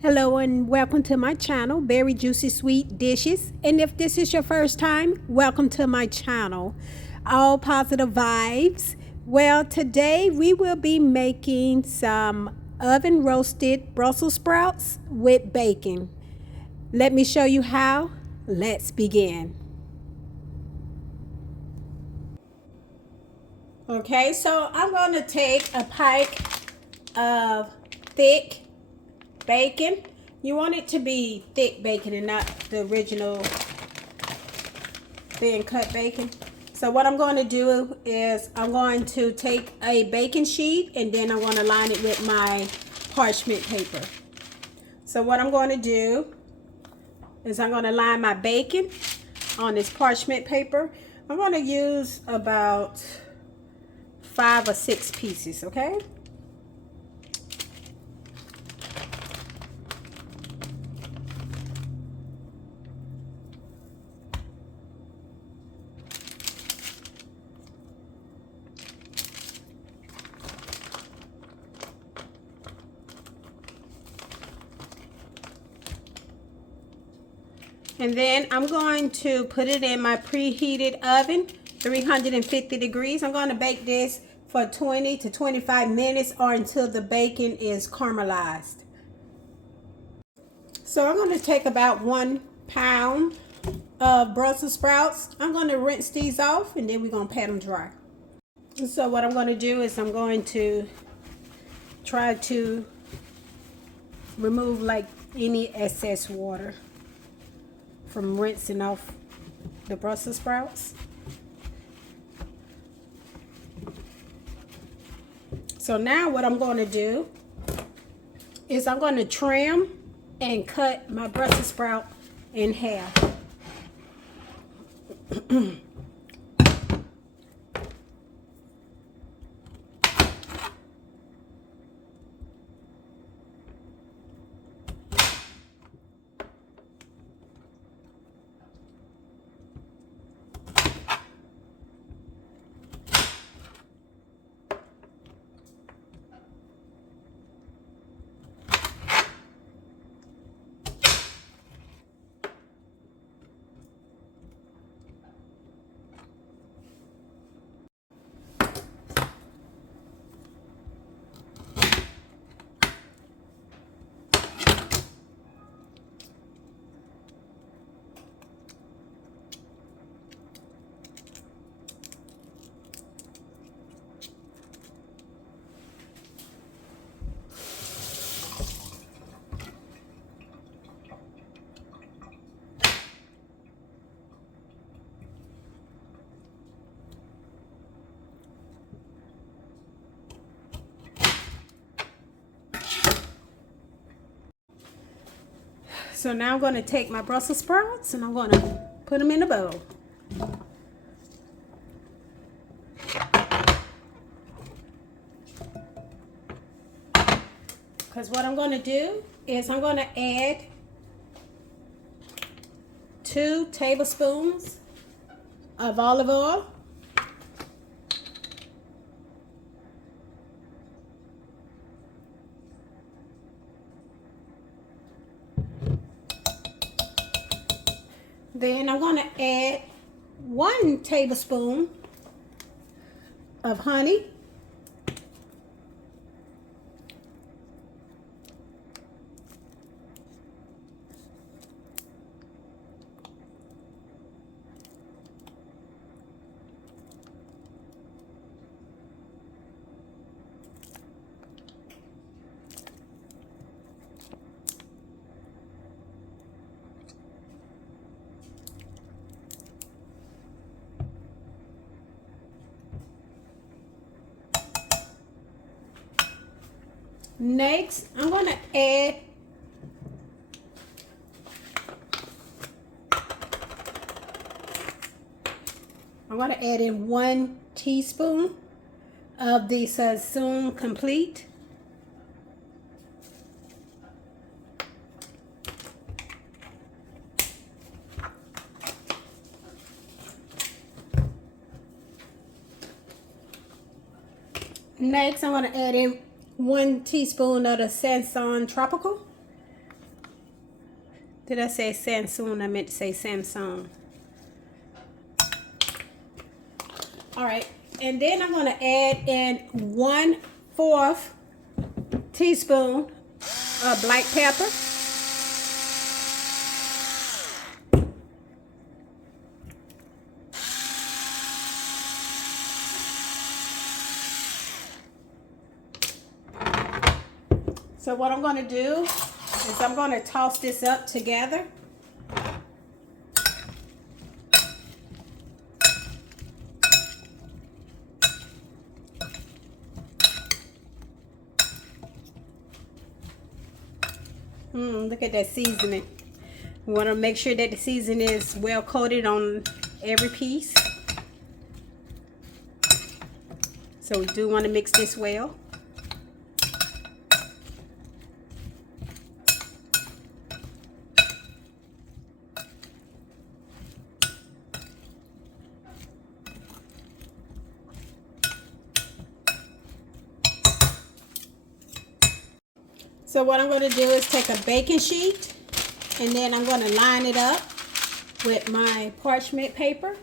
Hello and welcome to my channel, Berryjuicysweet Dishes. And if this is your first time, welcome to my channel. All positive vibes. Well, today we will be making some oven roasted Brussels sprouts with bacon. Let me show you how. Let's begin. Okay, so I'm going to take a pike of thick bacon. You want it to be thick bacon and not the original thin cut bacon. So what I'm going to do is I'm going to take a baking sheet and then I'm going to line it with my parchment paper. So what I'm going to do is I'm going to line my bacon on this parchment paper. I'm going to use about 5 or 6 pieces, okay? And then I'm going to put it in my preheated oven, 350 degrees. I'm going to bake this for 20 to 25 minutes or until the bacon is caramelized. So I'm going to take about 1 pound of Brussels sprouts. I'm going to rinse these off and then we're going to pat them dry. So what I'm going to do is I'm going to try to remove like any excess water from rinsing off the Brussels sprouts. So now what I'm going to do is I'm going to trim and cut my Brussels sprout in half. So now I'm going to take my Brussels sprouts and I'm going to put them in a bowl. Because what I'm going to do is I'm going to add 2 tablespoons of olive oil. Then I'm going to add 1 tablespoon of honey. Next, I'm going to add in 1 teaspoon of the Soon Complete. Next, I'm going to add in 1 teaspoon of the Tropical. Did I say Samsung? I meant to say Samsung. All right, and then I'm gonna add in 1/4 teaspoon of black pepper. So what I'm gonna do is I'm gonna toss this up together. Look at that seasoning. We want to make sure that the seasoning is well coated on every piece. So we do want to mix this well. So what I'm going to do is take a baking sheet and then I'm going to line it up with my parchment paper.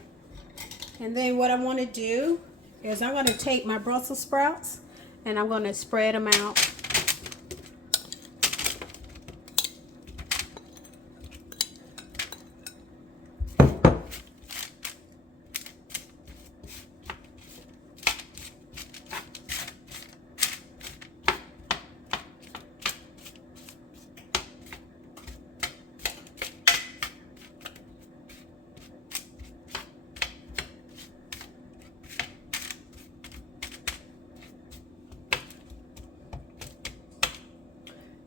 And then what I want to do is I'm going to take my Brussels sprouts and I'm going to spread them out.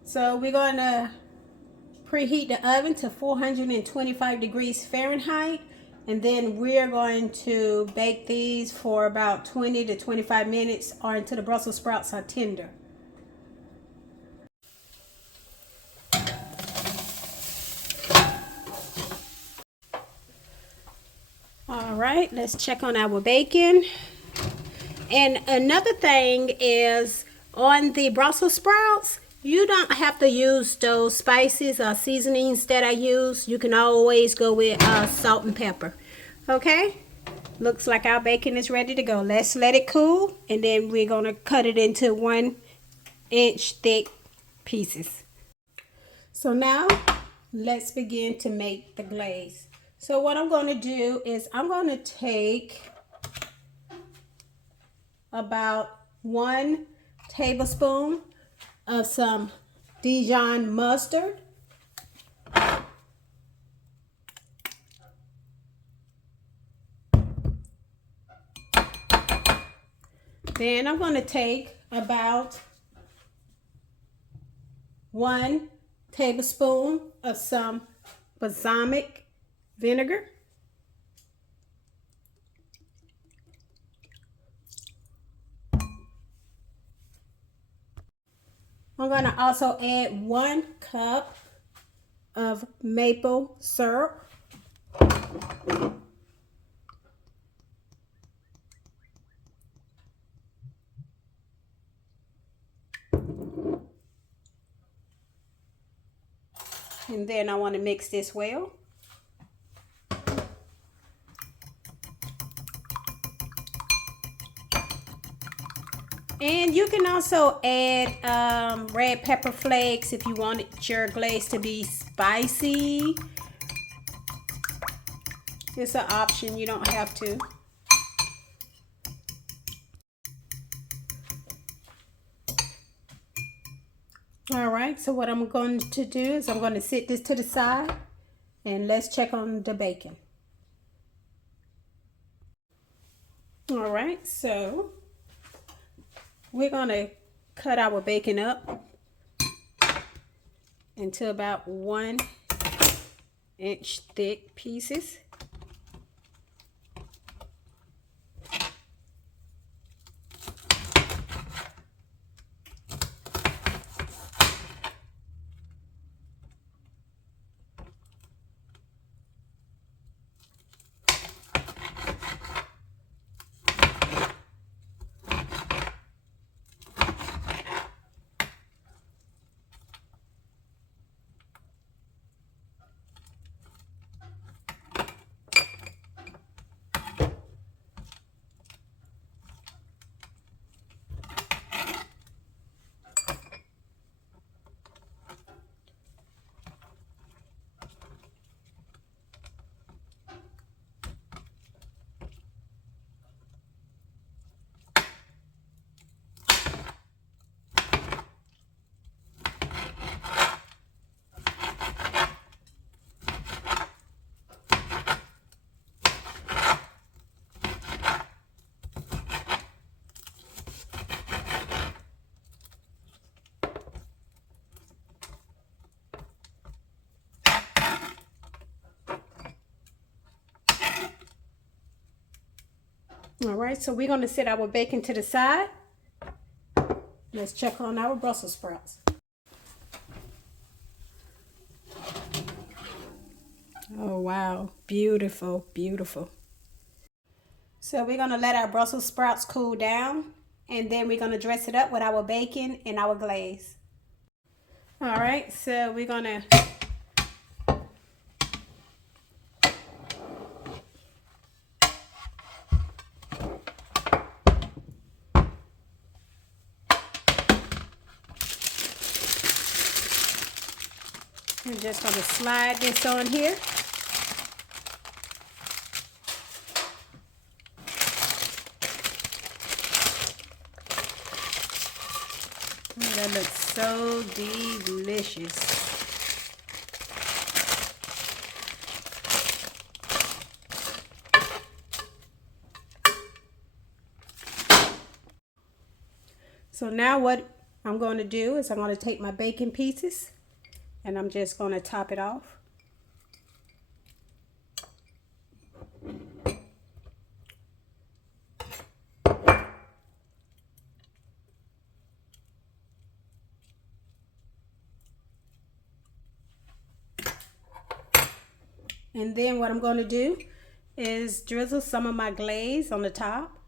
So we're going to preheat the oven to 425 degrees Fahrenheit, and then we're going to bake these for about 20 to 25 minutes or until the Brussels sprouts are tender. All right, let's check on our bacon. And another thing is on the Brussels sprouts, you don't have to use those spices or seasonings that I use. You can always go with salt and pepper. Okay, looks like our bacon is ready to go. Let's let it cool and then we're going to cut it into 1-inch thick pieces. So now let's begin to make the glaze. So what I'm going to do is I'm going to take about 1 tablespoon of some Dijon mustard. Then I'm going to take about 1 tablespoon of some balsamic vinegar. I'm going to also add 1 cup of maple syrup. And then I want to mix this well. And you can also add red pepper flakes if you want your glaze to be spicy. It's an option, you don't have to. All right, so what I'm going to do is I'm going to set this to the side and let's check on the bacon. All right, so we're going to cut our bacon up into about 1-inch thick pieces. All right, so we're going to set our bacon to the side. Let's check on our Brussels sprouts. Oh, wow. Beautiful, beautiful. So we're going to let our Brussels sprouts cool down, and then we're going to dress it up with our bacon and our glaze. All right, so we're going to I'm just going to slide this on here. Oh, that looks so delicious. So now what I'm going to do is I'm going to take my bacon pieces and I'm just going to top it off. And then what I'm going to do is drizzle some of my glaze on the top.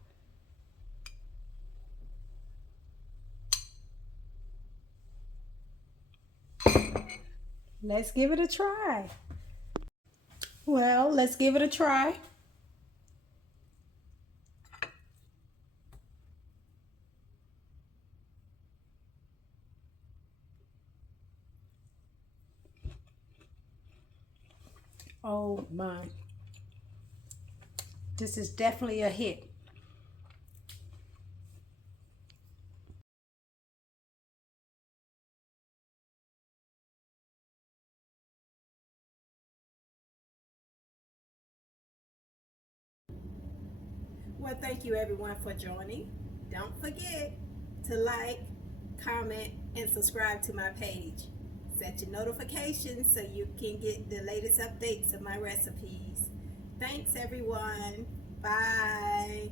Let's give it a try. Well, let's give it a try. Oh my. This is definitely a hit. Well, thank you everyone for joining. Don't forget to like, comment, and subscribe to my page. Set your notifications so you can get the latest updates of my recipes. Thanks everyone. Bye.